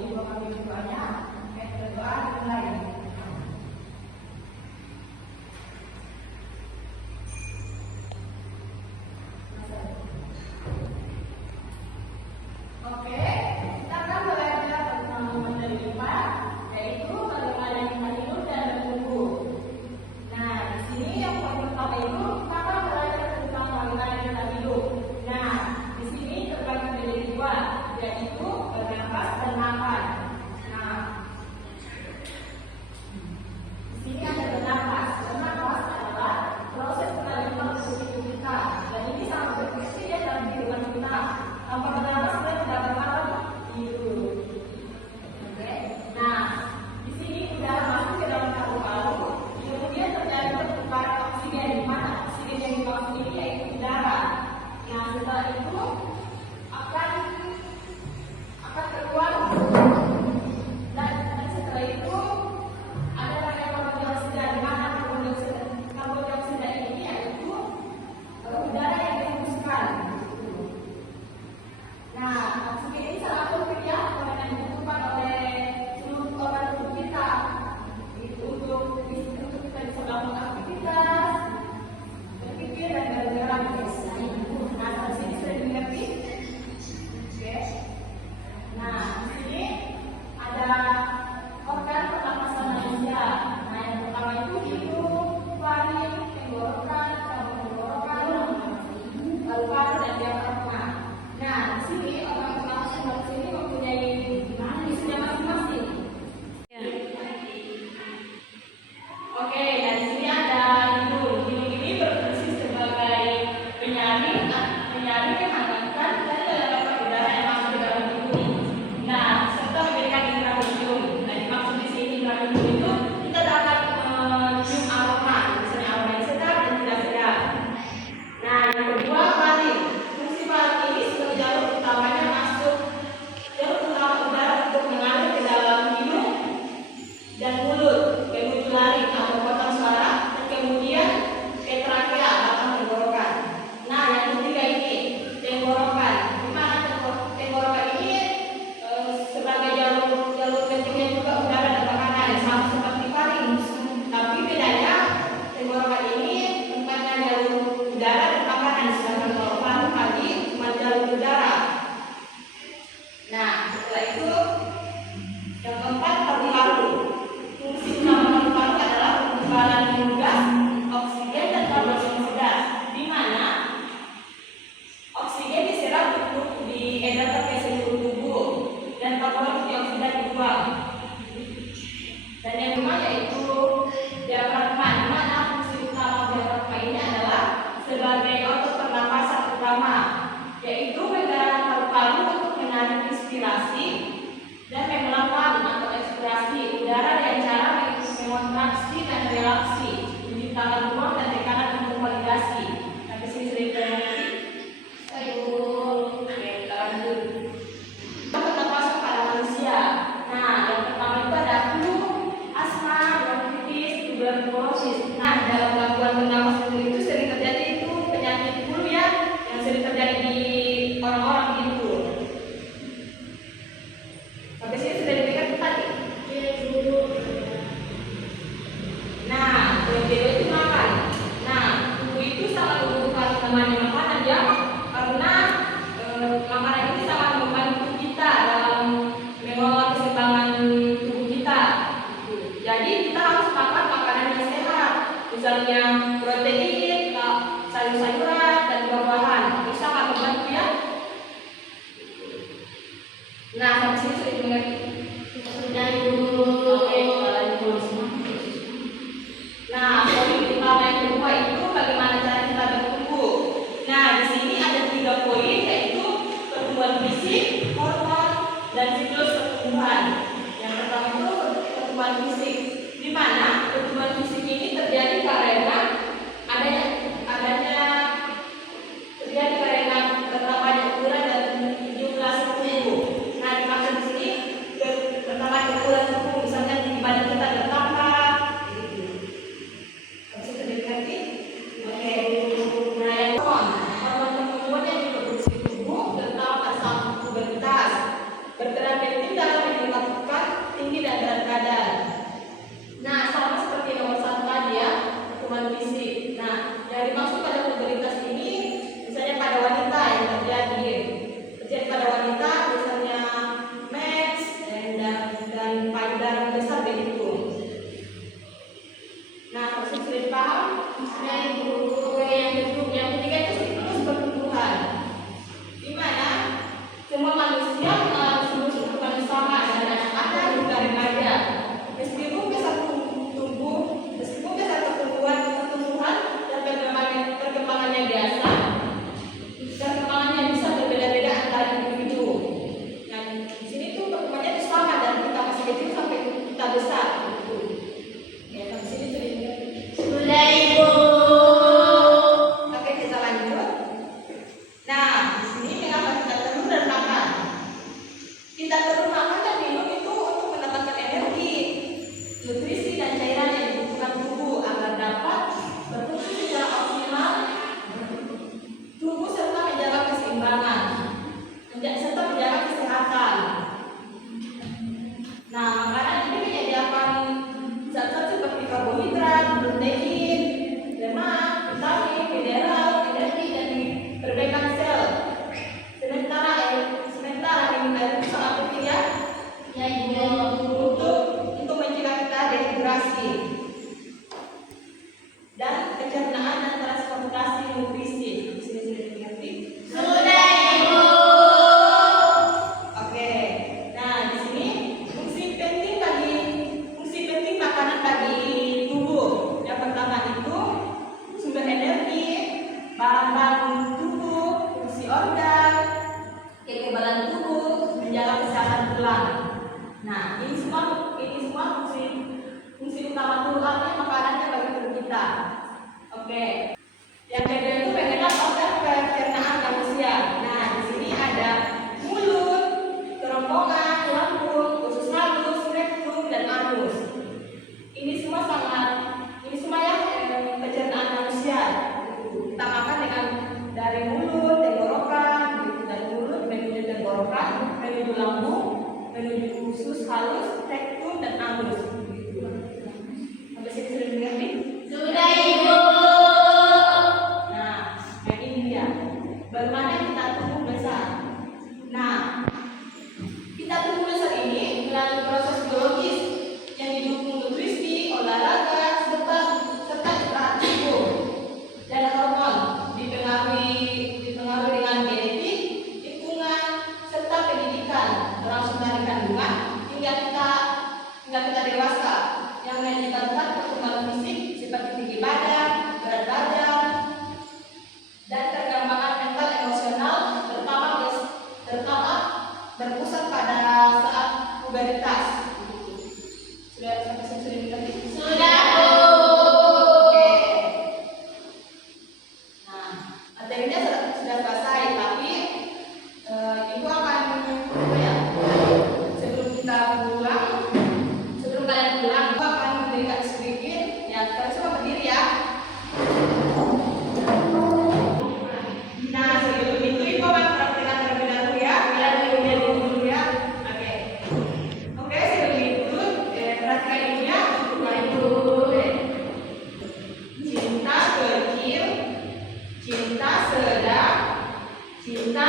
Ibu kami berdoanya, berdoa dimulai. Oke, kita akan belajar tentang menerima, yaitu bagaimana kita hidup dan bertumbuh. Nah, di sini yang paling pertama itu kita akan belajar tentang bagaimana kita hidup. Nah, di sini terbagi menjadi dua, yaitu bernafas dan makan. Nah, di sini ada bernafas. Bernafas adalah proses penerimaan tubuh kita, dan ini sangat berfungsi ya dalam kehidupan kita. Tanpa bernafas kita tidak dapat hidup. Oke. Nah, di sini udara masuk ke dalam paru-paru, kemudian terjadi pertukaran oksigen, di mana oksigen yang dimaksud ini yaitu udara. Nah, setelah itu akan keluar, dan setelah itu ada namanya karbon dioksida, di mana karbon dioksida ini yaitu udara yang dihembuskan. Nah, oksigen ini sangat penting ya, karena dibutuhkan oleh seluruh organ tubuh kita untuk kita bisa melakukan aktivitas, berpikir dan bergerak. Nah, di sini sudah dimengerti. Oke. Nah, di sini ada organ pernapasan manusia. Nah, yang pertama itu hidung, faring, tenggorokan, rambut tenggorokan, paru-paru dan diafragma. Nah, di sini organ pernapasan manusia ini mempunyai fungsinya masing-masing. Oke, nah di sini ada hidung. Hidung ini berfungsi sebagai penyaring yang menghangatkan dan meletakkan udara yang masuk ke dalam hidung. Nah, serta memberikan indera hidung. Nah, dimaksud di sini indera hidung itu kita dapat mencium aroma, misalnya aroma yang sedap dan tidak sedap. Nah, yang kedua faring. Fungsi faring ini sebagai jalur utama udara untuk mengalir ke dalam hidung dan mulut, kemudian laring atau potong suara, dan kemudian ke trakea atau tenggorokan. Nah, yang ketiga ini tenggorokan. Di mana tenggorokan ini sebagai jalur pentingnya juga udara dan makanan, sama seperti faring. Tapi bedanya tenggorokan ini tempatnya jalur udara dan makanan, sedangkan kalau faring tadi cuma jalur udara. Nah, setelah itu yang keempat paru-paru. Fungsi utama paru-paru adalah pengumpulan gas, oksigen dan karbon dioksida, di mana oksigen diserap untuk diedarkan ke seluruh tubuh dan karbon dioksida dibuang. Dan yang kelima yaitu diafragma, di mana fungsi utama diafragma ini adalah sebagai otot pernapasan utama, yaitu menggerakkan paru-paru untuk menarik inspirasi dan mengeluarkan atau ekspirasi udara dengan cara mengontraksi dan relaksi, menciptakan ruang dan tekanan untuk validasi. Nah, di sini sudah dimengerti. Oke, kita lanjut. Pernapasan pada manusia. Nah, yang pertama itu ada flu, asma, bronkitis, tuberkulosis. Nah, dalam gangguan pernapasan itu sering terjadi itu penyakit flu ya, yang sering terjadi di orang-orang itu. Sampai sini sudah diberikan tadi. Nah, yang kedua itu makan. Nah, tubuh itu sangat membutuhkan namanya makanan ya, karena makanan ini sangat membantu kita dalam mengelola keseimbangan tubuh kita. Jadi kita harus makan makanan yang sehat, misalnya protein, sayur-sayuran dan buah-buahan. Itu sangat membantu ya. Nah, sampai sini sudah dimengerti. Sudah dulu. Oke, kita lanjut. Nah, poin utama yang kedua itu bagaimana cara kita bertumbuh. Nah, di sini ada 3 poin, yaitu pertumbuhan fisik, hormon, dan siklus pertumbuhan. Yang pertama itu pertumbuhan fisik, di mana pertumbuhan fisik ini terjadi karena bertambahnya ukuran dan jumlah sel tubuh. Nah, dimaksud di sini pertambahan ukuran tubuh. Oke. Yang kedua itu pengenlah organ pencernaan manusia. Nah, di sini ada mulut, kerongkongan, lambung, usus halus, rektum, dan anus. Ini semua ya pencernaan manusia. Kita makan dengan dari mulut, tenggorokan, gitu. Dari mulut menuju tenggorokan, menuju lambung, menuju usus halus, rektum, dan anus. Gitu. Sampai sini sudah mengerti? Sudah, Ibu. Nah, yang ini dia. Bagaimana kita tumbuh besar? Nah, kita tumbuh besar ini melalui proses biologis yang didukung nutrisi, olahraga, serta istirahat tubuh dan hormon, dipengaruhi dengan genetik, lingkungan, serta pendidikan berlangsung dari kandungan hingga kita dewasa, yang menyebabkan perkembangan fisik seperti tinggi badan, berat badan, dan perkembangan mental emosional, terutama berpusat pada saat pubertas. Sudah sampai sini sudah mengerti? Sudah, Bu. Oke. Nah, materinya sudah selesai, tapi ibu akan sebelum kalian pulang, ibu akan memberikan sedikit. Ya, kalian semua berdiri ya. Nah, sebelum itu ibu akan praktekkan terlebih dahulu ya. Kalian lihat dulu ya. Oke. Oke, sebelum itu perhatikan ibu ya. Ibu. Cinta kecil, cinta sedang, cinta